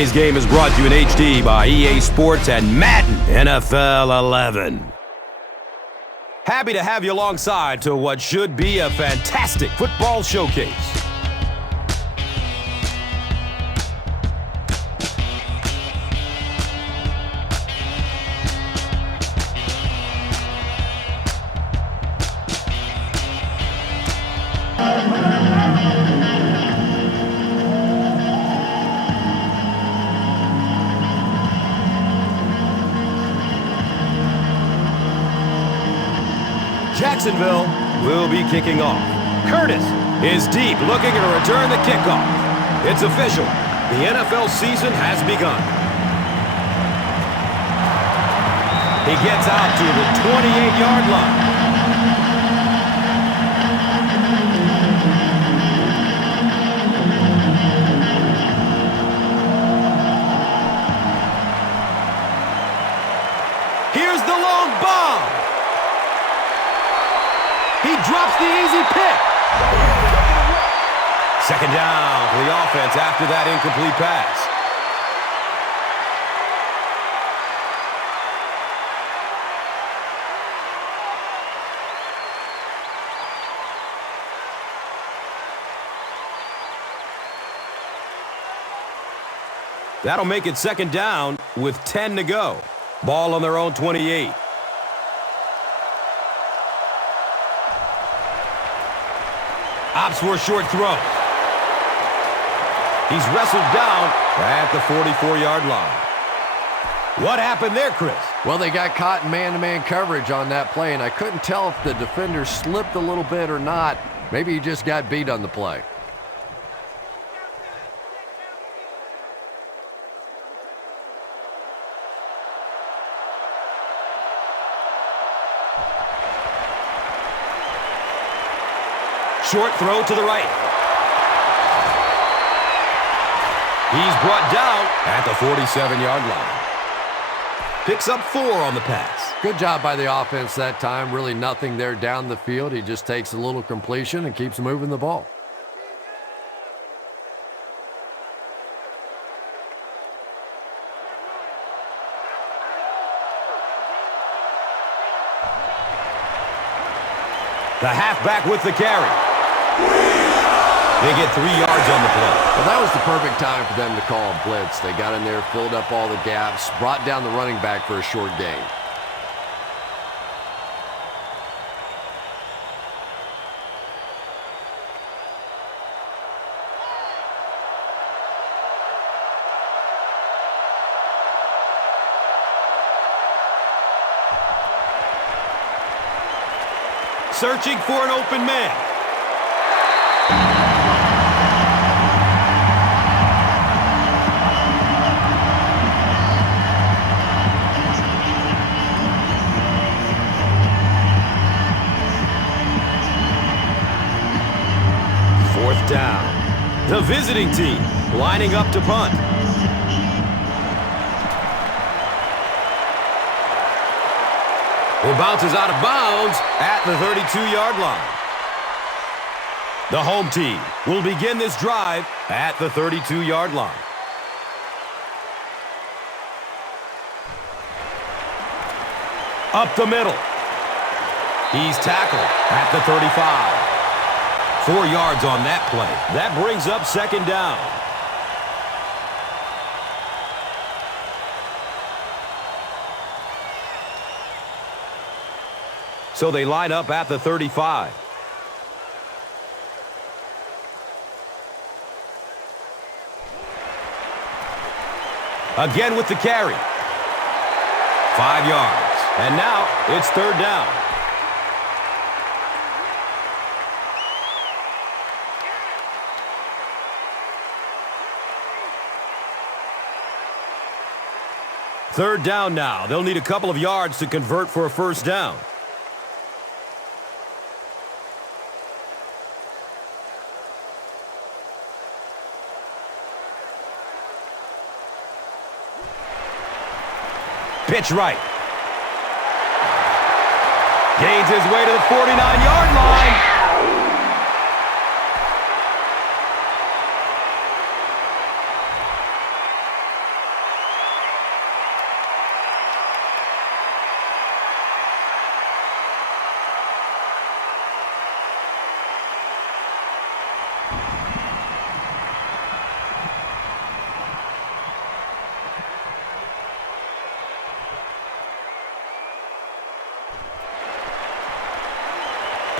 Today's game is brought to you in HD by EA Sports and Madden NFL 11. Happy to have you alongside to what should be a fantastic football showcase. Jacksonville will be kicking off. Curtis is deep, looking to return the kickoff. It's official. The NFL season has begun. He gets out to the 28-yard line. Here's the long bomb. He drops the easy pick. Second down for the offense after that incomplete pass. That'll make it second down with 10 to go. Ball on their own 28. Opts for a short throw. He's wrestled down at the 44-yard line. What happened there, Chris? Well, they got caught in man-to-man coverage on that play, and I couldn't tell if the defender slipped a little bit or not. Maybe he just got beat on the play. Short throw to the right. He's brought down at the 47-yard line. Picks up 4 on the pass. Good job by the offense that time. Really nothing there down the field. He just takes a little completion and keeps moving the ball. The halfback with the carry. They get 3 yards on the play. Well, that was the perfect time for them to call a blitz. They got in there, filled up all the gaps, brought down the running back for a short gain. Searching for an open man. Fourth down. The visiting team lining up to punt. It bounces out of bounds at the 32-yard line. The home team will begin this drive at the 32-yard line. Up the middle. He's tackled at the 35. 4 yards on that play. That brings up second down. So they line up at the 35. Again with the carry. 5 yards. And now it's third down. Third down now. They'll need a couple of yards to convert for a first down. Pitch right. Gains his way to the 49-yard line.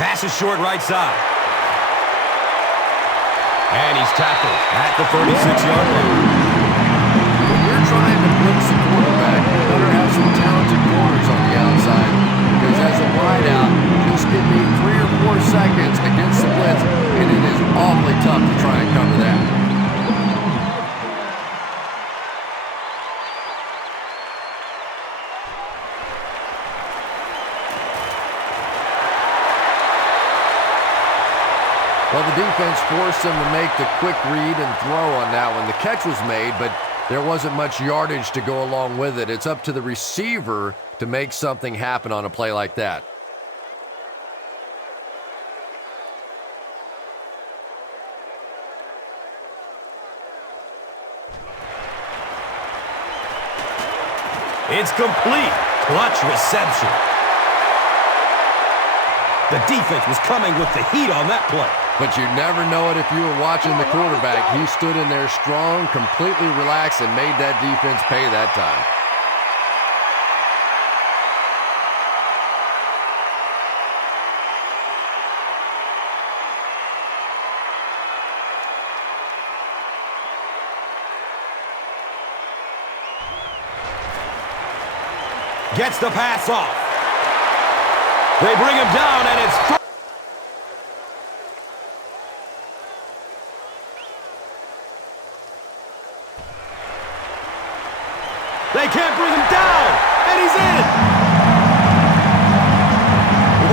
Pass is short right side. And he's tackled at the 36-yard line. When you're trying to blitz the quarterback, you better have some talented corners on the outside, because as a wideout, just give me 3 or 4 seconds against the blitz, and it is awfully tough to try and cover that. Well, the defense forced them to make the quick read and throw on that one. The catch was made, but there wasn't much yardage to go along with it. It's up to the receiver to make something happen on a play like that. It's complete. Clutch reception. The defense was coming with the heat on that play. But you never know it if you were watching the quarterback. He stood in there strong, completely relaxed, and made that defense pay that time. Gets the pass off. They bring him down, and it's... They can't bring him down, and he's in.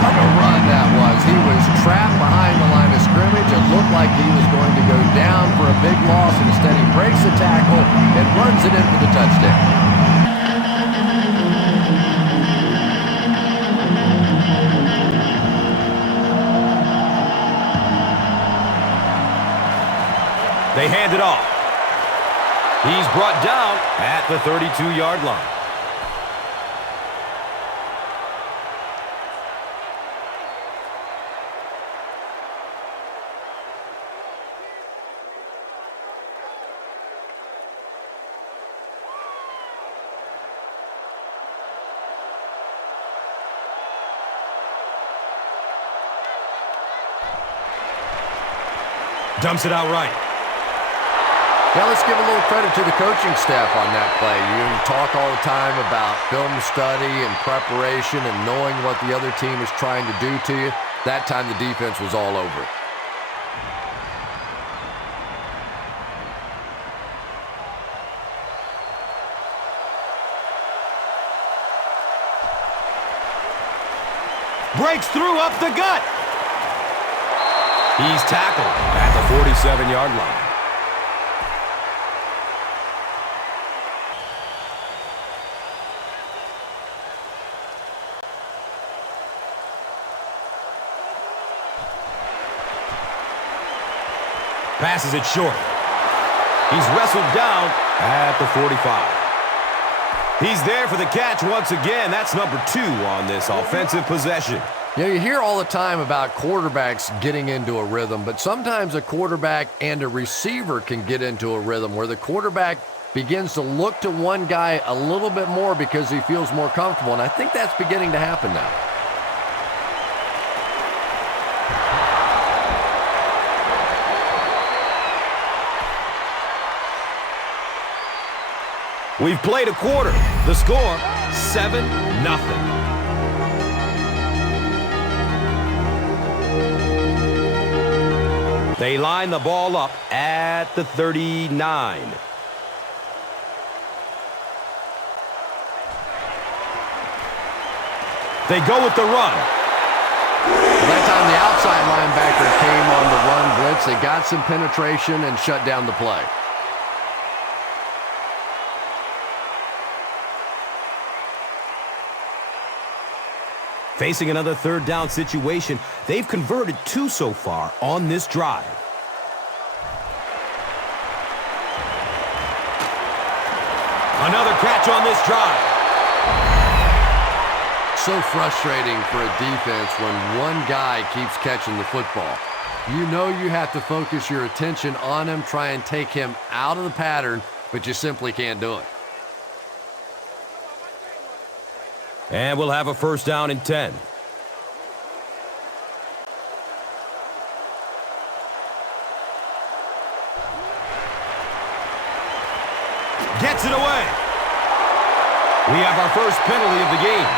What a run that was. He was trapped behind the line of scrimmage. It looked like he was going to go down for a big loss. Instead, he breaks the tackle and runs it in for the touchdown. They hand it off. He's brought down at the 32-yard line. Dumps it out right. Now let's give a little credit to the coaching staff on that play. You talk all the time about film study and preparation and knowing what the other team is trying to do to you. That time the defense was all over it. Breaks through up the gut. He's tackled at the 47-yard line. Passes it short. He's wrestled down at the 45. He's there for the catch once again. That's number 2 on this offensive possession. Yeah, you hear all the time about quarterbacks getting into a rhythm, but sometimes a quarterback and a receiver can get into a rhythm where the quarterback begins to look to one guy a little bit more because he feels more comfortable, and I think that's beginning to happen now. We've played a quarter. The score, 7-0. They line the ball up at the 39. They go with the run. That time the outside linebacker came on the run blitz. They got some penetration and shut down the play. Facing another third down situation, they've converted 2 so far on this drive. Another catch on this drive. So frustrating for a defense when one guy keeps catching the football. You know you have to focus your attention on him, try and take him out of the pattern, but you simply can't do it. And we'll have a first down and 10. Gets it away. We have our first penalty of the game.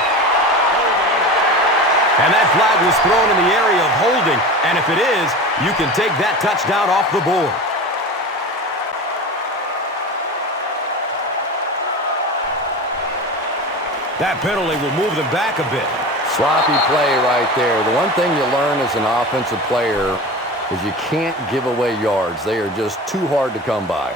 And that flag was thrown in the area of holding. And if it is, you can take that touchdown off the board. That penalty will move them back a bit. Sloppy play right there. The one thing you learn as an offensive player is you can't give away yards. They are just too hard to come by.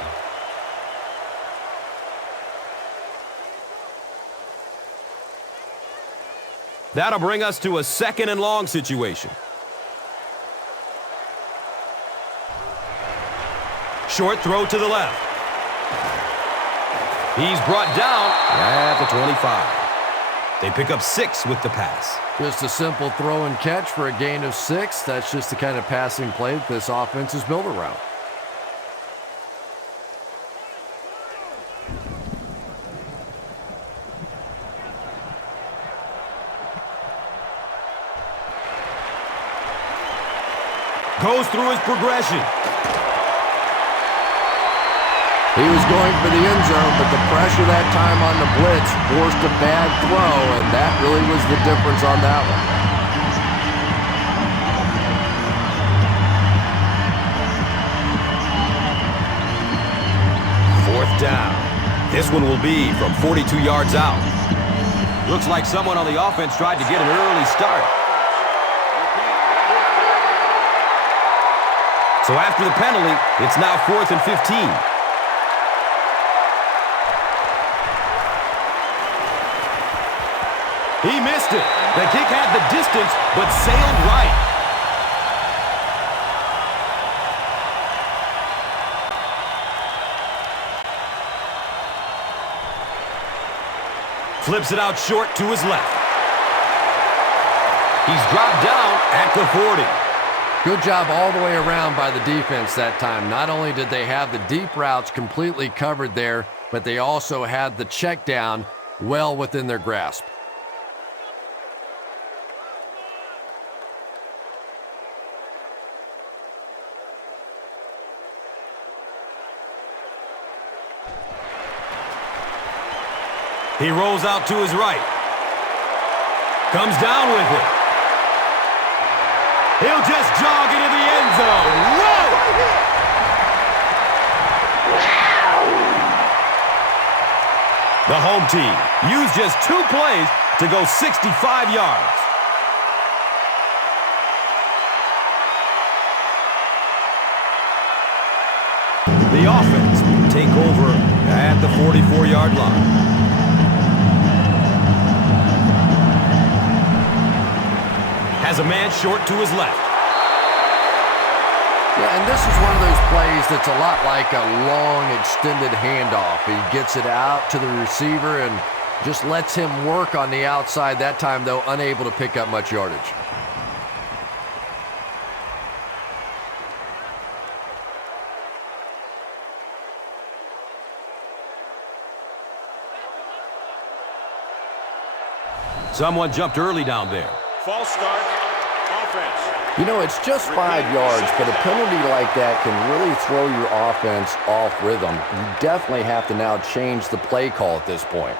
That'll bring us to a 2nd and long situation. Short throw to the left. He's brought down at the 25. They pick up 6 with the pass. Just a simple throw and catch for a gain of 6. That's just the kind of passing play that this offense is built around. Goes through his progression. He was going for the end zone, but the pressure that time on the blitz forced a bad throw, and that really was the difference on that one. 4th down. This one will be from 42 yards out. Looks like someone on the offense tried to get an early start. So after the penalty, it's now 4th and 15. He missed it. The kick had the distance, but sailed right. Flips it out short to his left. He's dropped down at the 40. Good job all the way around by the defense that time. Not only did they have the deep routes completely covered there, but they also had the check down well within their grasp. He rolls out to his right. Comes down with it. He'll just jog into the end zone. Whoa! The home team used just 2 plays to go 65 yards. The offense will take over at the 44-yard line. Has a man short to his left. Yeah, and this is one of those plays that's a lot like a long extended handoff. He gets it out to the receiver and just lets him work on the outside. That time, though, unable to pick up much yardage. Someone jumped early down there. False start, offense. You know, it's just 5 yards, but a penalty like that can really throw your offense off rhythm. You definitely have to now change the play call at this point.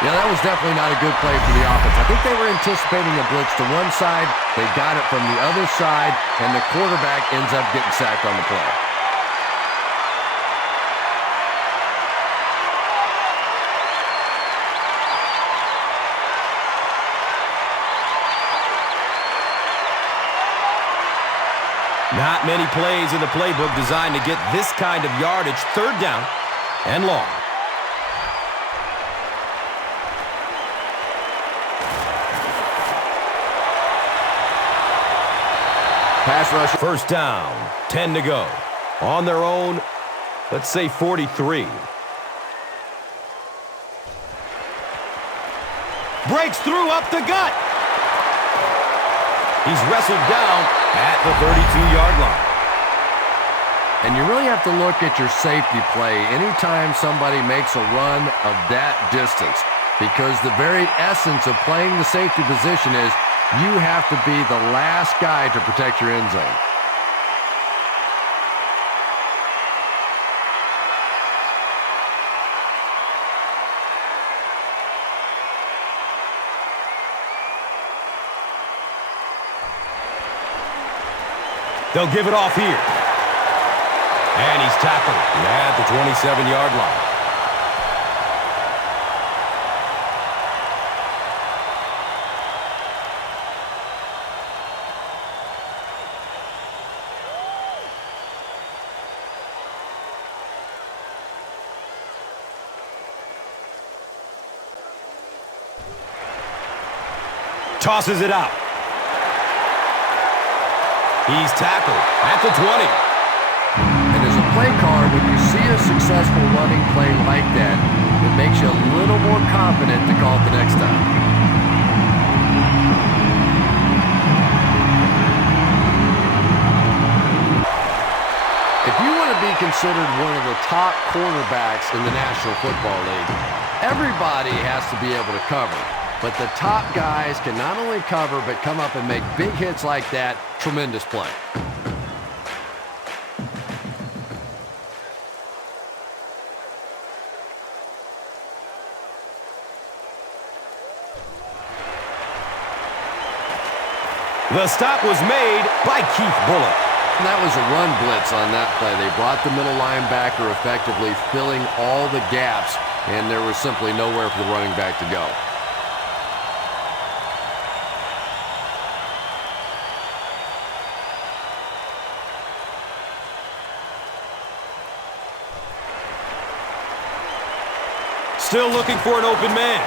Yeah, that was definitely not a good play for the offense. I think they were anticipating a blitz to one side. They got it from the other side, and the quarterback ends up getting sacked on the play. Not many plays in the playbook designed to get this kind of yardage. 3rd down and long. Pass rush. 1st down, 10 to go. On their own, let's say 43. Breaks through up the gut. He's wrestled down at the 32-yard line. And you really have to look at your safety play anytime somebody makes a run of that distance, because the very essence of playing the safety position is You have to be the last guy to protect your end zone. They'll give it off here. And he's tackled at the 27-yard line. Tosses it out. He's tackled at the 20. And as a play caller, when you see a successful running play like that, it makes you a little more confident to call it the next time. If you want to be considered one of the top cornerbacks in the National Football League, everybody has to be able to cover. But the top guys can not only cover, but come up and make big hits like that. Tremendous play. The stop was made by Keith Bulluck. And that was a run blitz on that play. They brought the middle linebacker effectively filling all the gaps, and there was simply nowhere for the running back to go. Still looking for an open man.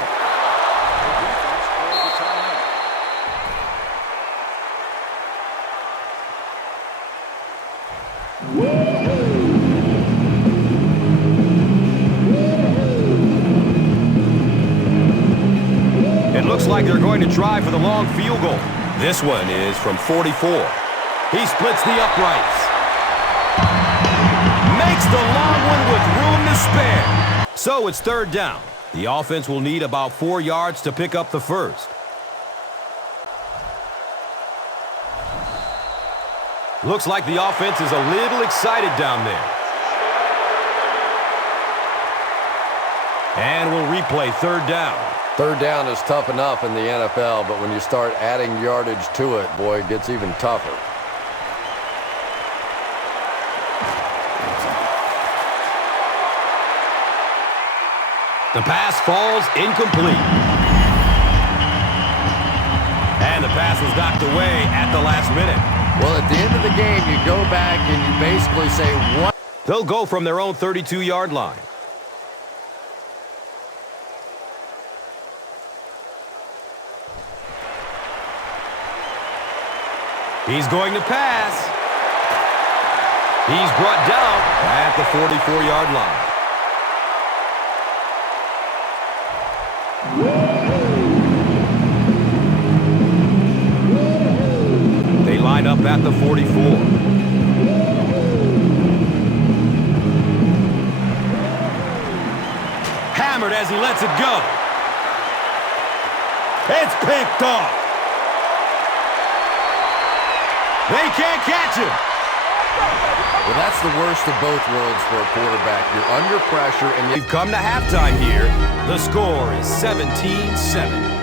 It looks like they're going to try for the long field goal. This one is from 44. He splits the uprights. Makes the long one with room to spare. So it's third down. The offense will need about 4 yards to pick up the first. Looks like the offense is a little excited down there. And we'll replay third down. Third down is tough enough in the NFL, but when you start adding yardage to it, boy, it gets even tougher. The pass falls incomplete. And the pass was knocked away at the last minute. Well, at the end of the game, you go back and you basically say, what? They'll go from their own 32-yard line. He's going to pass. He's brought down at the 44-yard line. They line up at the 44. Hammered as he lets it go. It's picked off. They can't catch him. Well, that's the worst of both worlds for a quarterback. You're under pressure, and We've come to halftime here. The score is 17-7.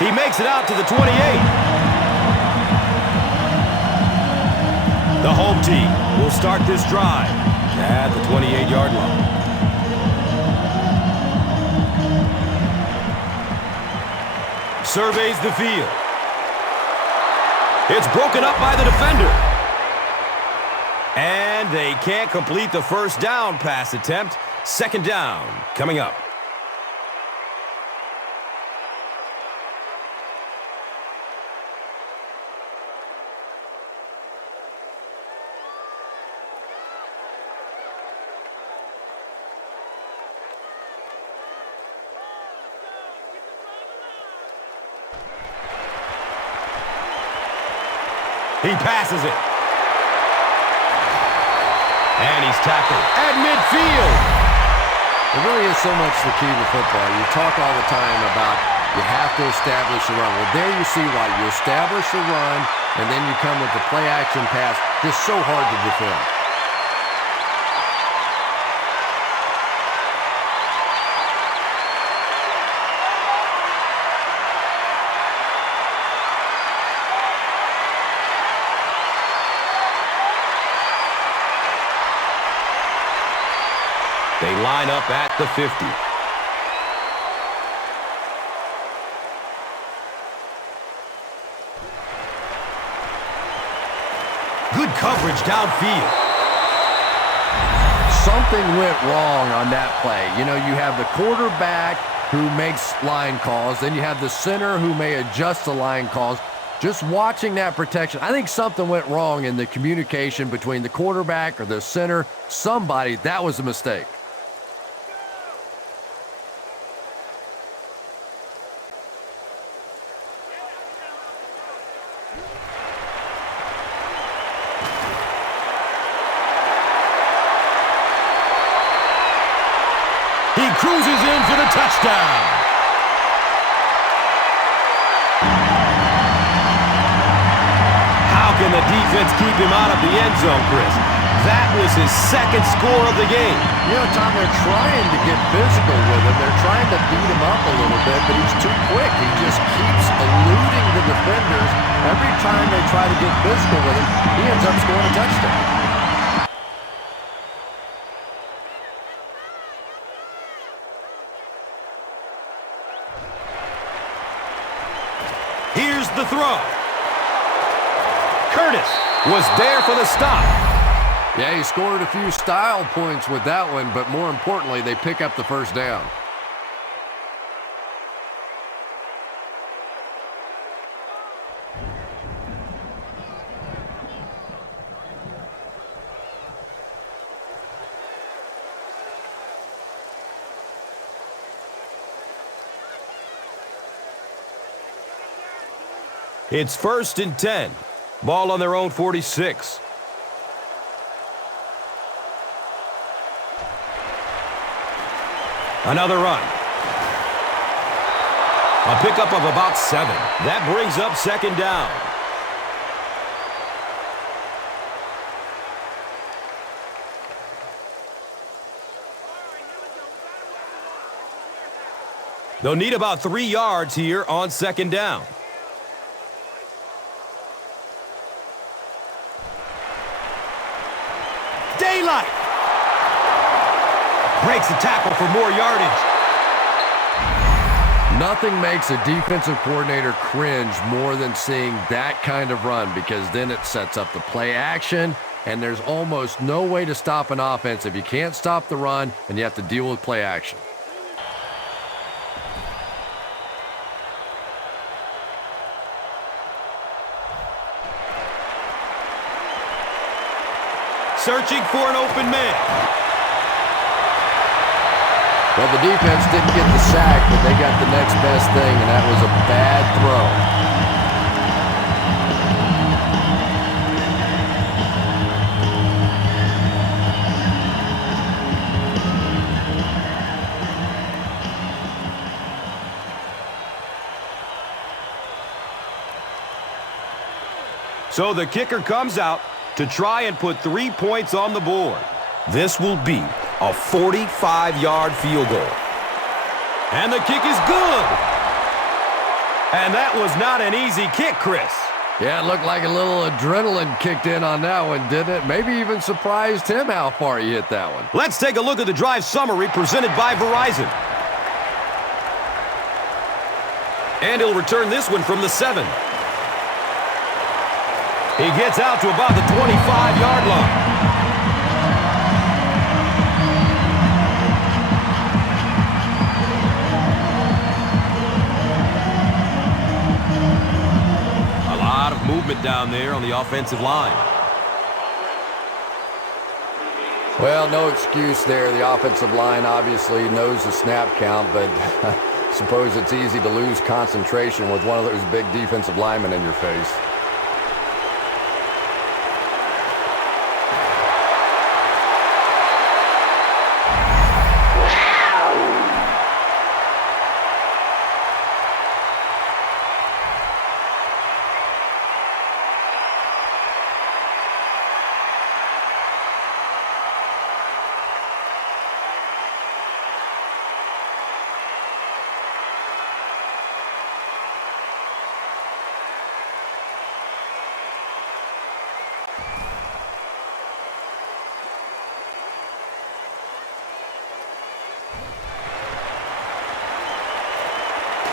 He makes it out to the 28. The home team will start this drive at the 28-yard line. surveys the field. It's broken up by the defender. And they can't complete the first down pass attempt. Second down coming up. He passes it. And he's tackled at midfield. It really is so much the key to football. You talk all the time about you have to establish the run. Well, there you see why. You establish the run, and then you come with the play-action pass. Just so hard to defend. They line up at the 50. Good coverage downfield. Something went wrong on that play. You know, you have the quarterback who makes line calls. Then you have the center who may adjust the line calls. Just watching that protection, I think something went wrong in the communication between the quarterback or the center. Somebody, that was a mistake. He cruises in for the touchdown. How can the defense keep him out of the end zone, Chris? That was his second score of the game. You know, Tom, they're trying to get physical with him. They're trying to beat him up a little bit, but he's too quick. He just keeps eluding the defenders. Every time they try to get physical with him, he ends up scoring a touchdown. Here's the throw. Curtis was there for the stop. Yeah, he scored a few style points with that one, but more importantly, they pick up the first down. It's 1st and 10. Ball on their own 46. Another run. A pickup of about 7. That brings up second down. They'll need about 3 yards here on second down. Daylight. Breaks the tackle for more yardage. Nothing makes a defensive coordinator cringe more than seeing that kind of run, because then it sets up the play action, and there's almost no way to stop an offense if you can't stop the run and you have to deal with play action. Searching for an open man. Well, the defense didn't get the sack, but they got the next best thing, and that was a bad throw. So the kicker comes out to try and put 3 points on the board. This will be a 45-yard field goal. And the kick is good. And that was not an easy kick, Chris. Yeah, it looked like a little adrenaline kicked in on that one, didn't it? Maybe even surprised him how far he hit that one. Let's take a look at the drive summary presented by Verizon. And he'll return this one from the 7. He gets out to about the 25-yard line. A lot of movement down there on the offensive line. Well, no excuse there. The offensive line obviously knows the snap count, but I suppose it's easy to lose concentration with one of those big defensive linemen in your face.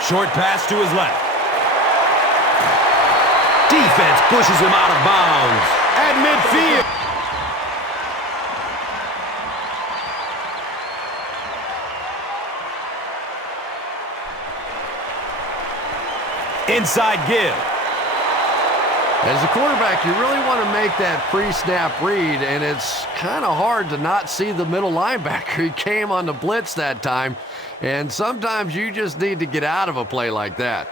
Short pass to his left. Defense pushes him out of bounds at midfield. Inside give. As a quarterback, you really want to make that pre-snap read, and it's kind of hard to not see the middle linebacker. He came on the blitz that time, and sometimes you just need to get out of a play like that.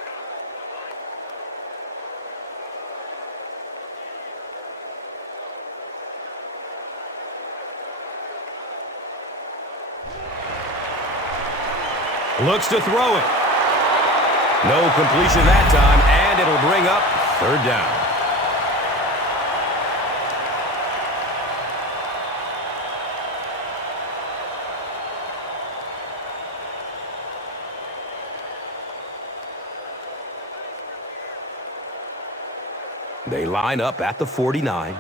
Looks to throw it. No completion that time, and it'll bring up 3rd down. They line up at the 49.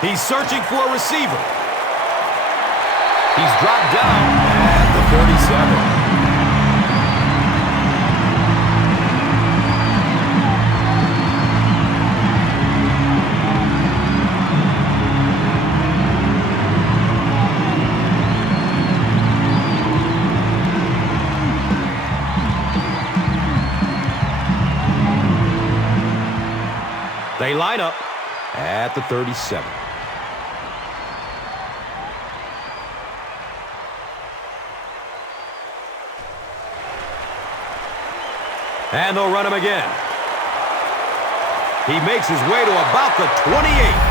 He's searching for a receiver. He's dropped down at the 37. They line up at the 37. And they'll run him again. He makes his way to about the 28.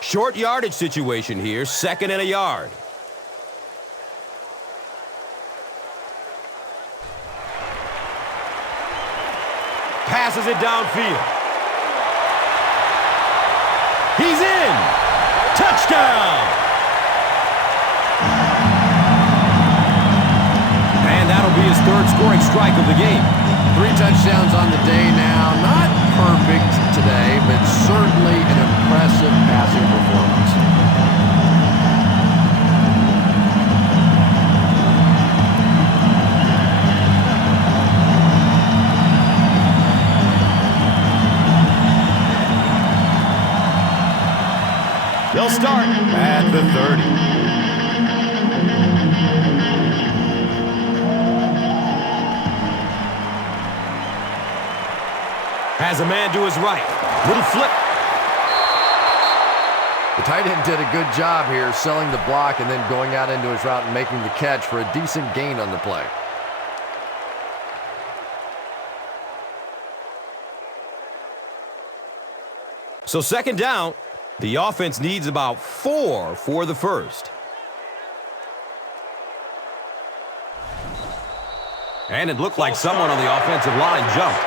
Short yardage situation here, 2nd and a yard. Passes it downfield. He's in. Touchdown. And that'll be his 3rd scoring strike of the game. 3 touchdowns on the day now. Not perfect today, but certainly an impressive passing performance. They'll start at the 30. Has a man to his right. Little flip. The tight end did a good job here selling the block and then going out into his route and making the catch for a decent gain on the play. So 2nd down, the offense needs about 4 for the first. And it looked like someone on the offensive line jumped.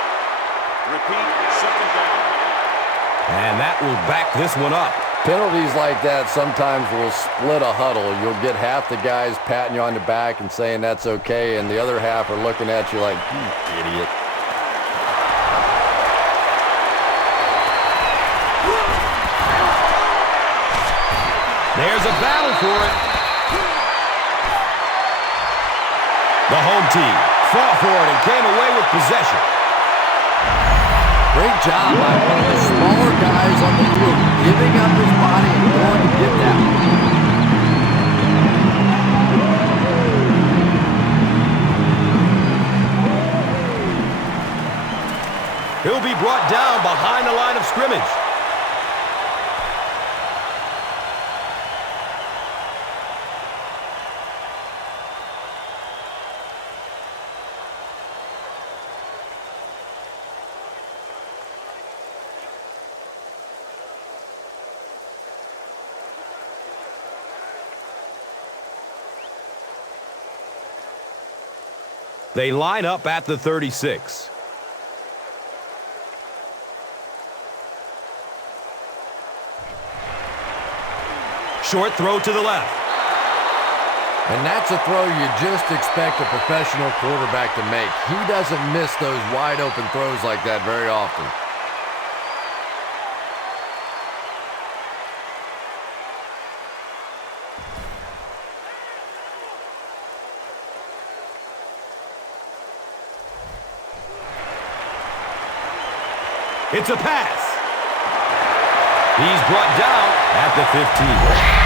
Repeat, second down. And that will back this one up. Penalties like that sometimes will split a huddle. You'll get half the guys patting you on the back and saying that's okay, and the other half are looking at you like, you idiot. There's a battle for it. The home team fought for it and came away with possession. Great job by one of the smaller guys on the field, giving up his body and going to get that. He'll be brought down behind the line of scrimmage. They line up at the 36. Short throw to the left. And that's a throw you just expect a professional quarterback to make. He doesn't miss those wide open throws like that very often. It's a pass. He's brought down at the 15.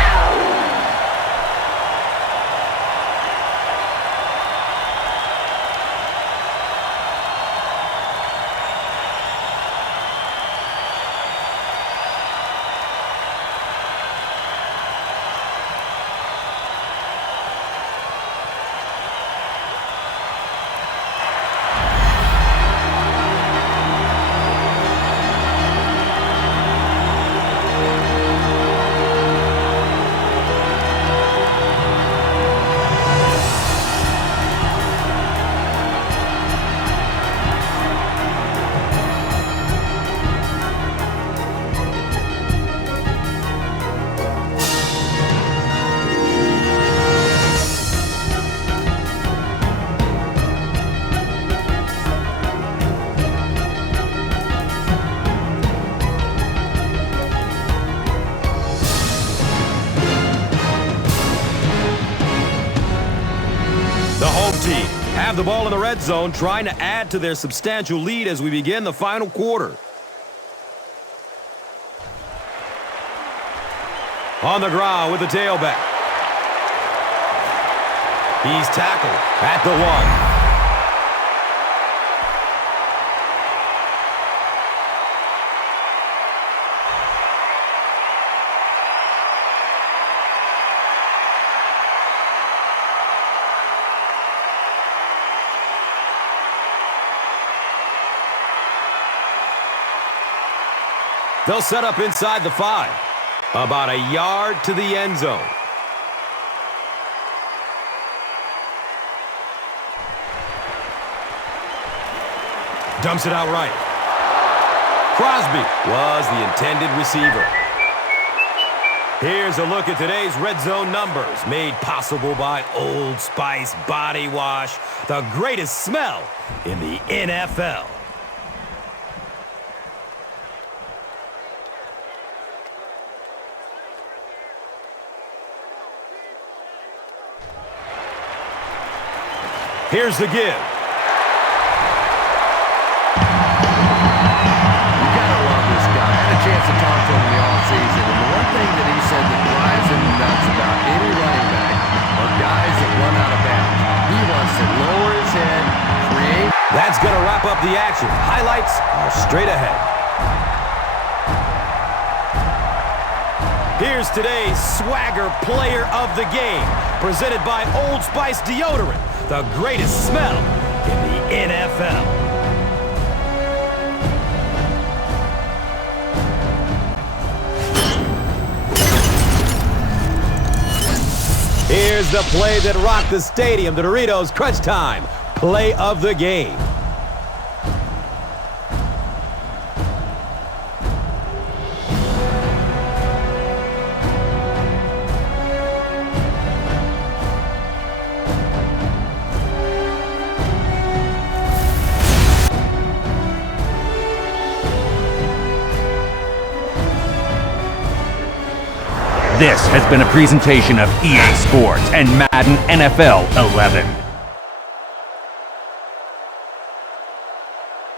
Have the ball in the red zone, trying to add to their substantial lead as we begin the final quarter. On the ground with the tailback. He's tackled at the 1. They'll set up inside the 5. About a yard to the end zone. Dumps it out right. Crosby was the intended receiver. Here's a look at today's red zone numbers, made possible by Old Spice Body Wash, the greatest smell in the NFL. Here's the give. You gotta love this guy. I had a chance to talk to him in the offseason, and the one thing that he said that drives him nuts about any running back are guys that run out of bounds. He wants to lower his head, create. That's going to wrap up the action. Highlights are straight ahead. Here's today's Swagger Player of the Game, presented by Old Spice Deodorant, the greatest smell in the NFL. Here's the play that rocked the stadium, the Doritos Crunch Time play of the game. This has been a presentation of EA Sports and Madden NFL 11.